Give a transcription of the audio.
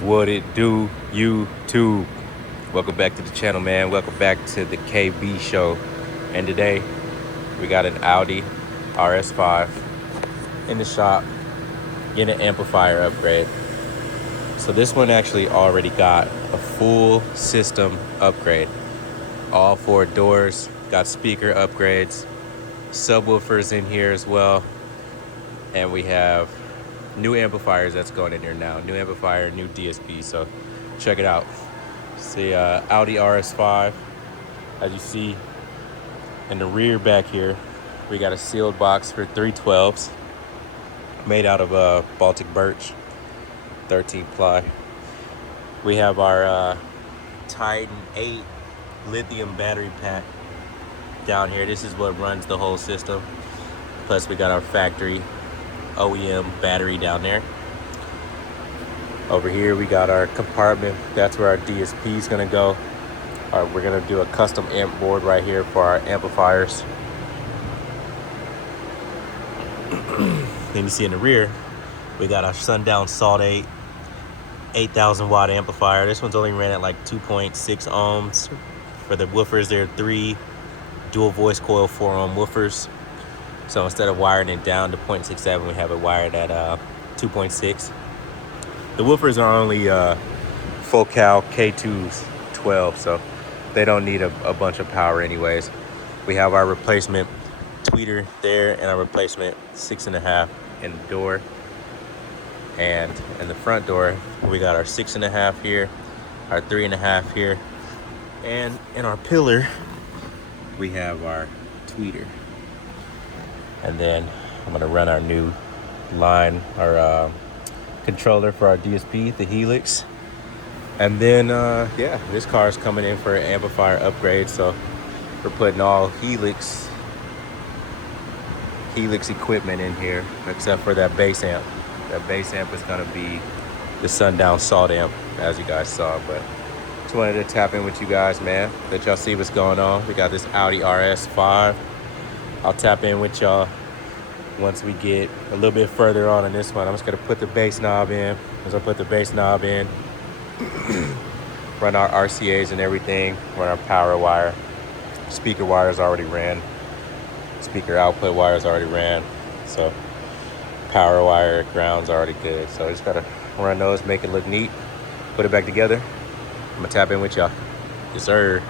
What it do, YouTube? Welcome back to the channel, man. Welcome back to the KB Show. And today we got an Audi RS5 in the shop, getting an amplifier upgrade. So this one actually already got a full system upgrade. All four doors, got speaker upgrades, subwoofers in here as well, and we have new amplifiers that's going in here now. New amplifier, new DSP, so check it out. See Audi RS5, as you see in the rear back here, we got a sealed box for 312s made out of Baltic birch, 13 ply. We have our Titan 8 lithium battery pack down here. This is what runs the whole system. Plus we got our factory OEM battery down there. Over here we got our compartment. That's where our DSP is gonna go. We're gonna do a custom amp board right here for our amplifiers. Then you see in the rear, we got our Sundown Salt 8,000 watt amplifier. This one's only ran at like 2.6 ohms. For the woofers, there are 3 dual voice coil 4 ohm woofers. So instead of wiring it down to 0.67, we have it wired at 2.6. The woofers are only full cal K2s 12, so they don't need a bunch of power anyways. We have our replacement tweeter there and our replacement 6.5 in the door. And in the front door, we got our 6.5 here, our 3.5 here. And in our pillar, we have our tweeter. And then I'm gonna run our new line, our controller for our DSP, the Helix. And then, yeah, this car is coming in for an amplifier upgrade. So we're putting all Helix equipment in here, except for that bass amp. That bass amp is gonna be the Sundown Salt amp, as you guys saw. But just wanted to tap in with you guys, man. Let y'all see what's going on. We got this Audi RS5. I'll tap in with y'all once we get a little bit further on in this one. I'm just gonna put the bass knob in. As I put the bass knob in, run our RCAs and everything, run our power wire. Speaker wires already ran. Speaker output wires already ran. So power wire, ground's already good. So I just gotta run those, make it look neat, put it back together. I'm gonna tap in with y'all. Yes, sir.